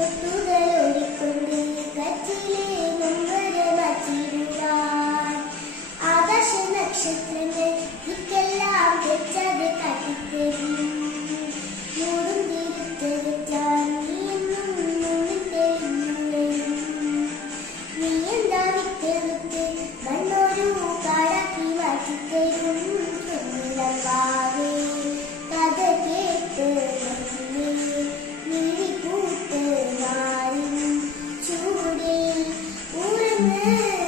തൊട്ടുകളോടിക്കൊണ്ട് കച്ചിലെ മുമ്പര വച്ചിടുവാൻ ആകാശ നക്ഷത്രങ്ങൾ ഇക്കെല്ലാം വെച്ചത് കാട്ടിത്തരും മൂടും തീരത്ത് വെച്ചാൽ നീയെന്നും മുന്നിൽ തെളിഞ്ഞുവരും നീ എന്താ വിത്തെടുത്ത് മണ്ണൊരു കാടാക്കി മാറ്റിത്തരും ചൊല്ലിടവാവേ കഥ കേട്ട് ചൂടേ ഉറങ്ങ്